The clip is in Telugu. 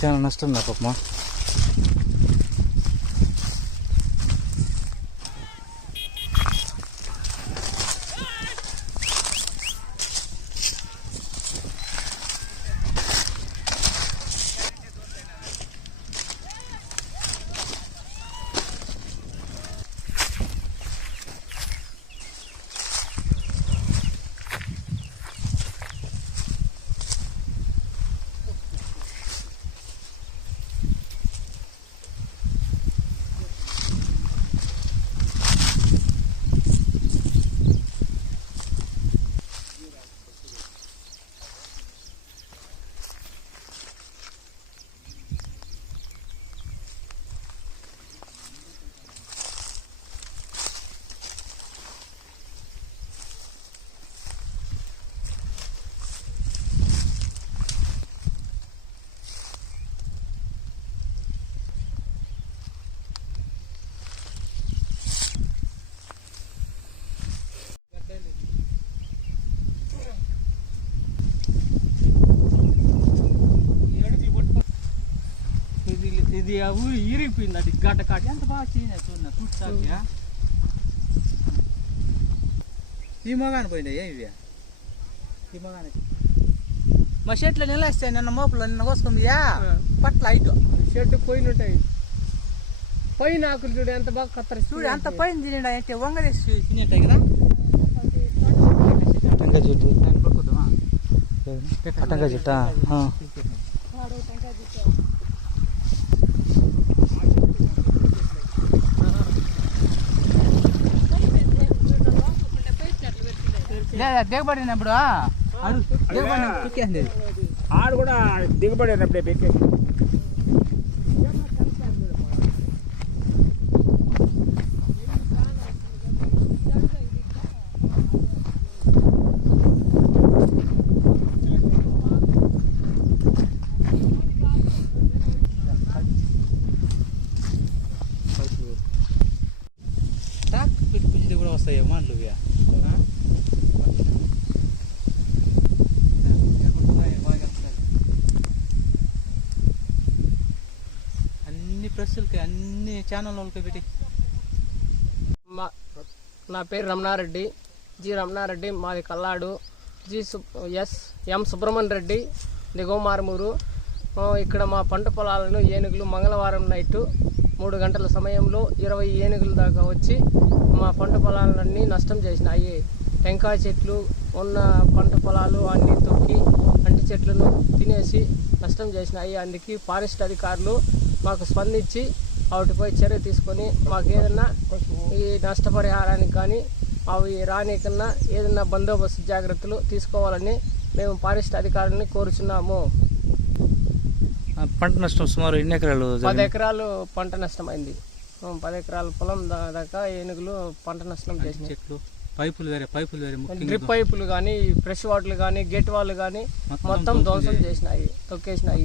చాలా నష్టం నా పాపమా. ఇది ఊరి ఇరిగిపోయింది. అది గడ్డ కాటి ఎంత బాగా చూడ చూస్తాక ఈ మగాని పోయినాయి ఇవి. ఈ మగాని మా షెట్లు నిలేస్తాయి. నిన్న మోపులు నిన్న కోసుకుందియా పట్ల ఐదు షెడ్ పోయిన ఉంటాయి. పైన ఆకులు చూడు ఎంత బాగా కత్తరి చూడు అంత పైన తినేడా అంటే వంగరేసి తినేటాయి కదా. టెంకాయ చెట్టు టెంకాయ చెట్టా. దిగబడినప్పుడు ఆడు కూడా దిగబడినప్పుడే పెట్టి పెట్టి కూడా వస్తాయి మాటలు. అన్ని ప్రెస్సులకి అన్ని ఛానల్ వాళ్ళకి పెట్టి. నా పేరు రమణారెడ్డి, జి రమణారెడ్డి, మాది కల్లాడు. ఎం సుబ్రహ్మణ్య రెడ్డి, దిగోమారమూరు. ఇక్కడ మా పంట పొలాలను ఏనుగులు మంగళవారం నైటు 3 గంటల సమయంలో 20 ఏనుగుల దాకా వచ్చి మా పంట పొలాలన్నీ నష్టం చేసినాయి. టెంకాయ చెట్లు ఉన్న పంట పొలాలు అన్నీ తొక్కి అంటి చెట్లను తినేసి నష్టం చేసినాయి. అందుకే ఫారెస్ట్ అధికారులు మాకు స్పందించి వాటిపై చర్య తీసుకొని మాకు ఏదన్నా ఈ నష్టపరిహారానికి కానీ అవి రానికన్నా ఏదన్నా బందోబస్తు జాగ్రత్తలు తీసుకోవాలని మేము ఫారెస్ట్ అధికారులని కోరుచున్నాము. పంట నష్టం సుమారు ఎన్ని ఎకరాలు? 10 ఎకరాలు పంట నష్టం అయింది. 10 ఎకరాల పొలం దాకా ఏనుగులు పంట నష్టం చేసిన. చెట్లు పైపులు వేరే డ్రిప్ పైపులు కానీ, ఫ్రెష్ వాటర్లు కానీ, గేట్ వాళ్ళు కానీ మొత్తం ధ్వంసం చేసినాయి, తొక్కేసినాయి.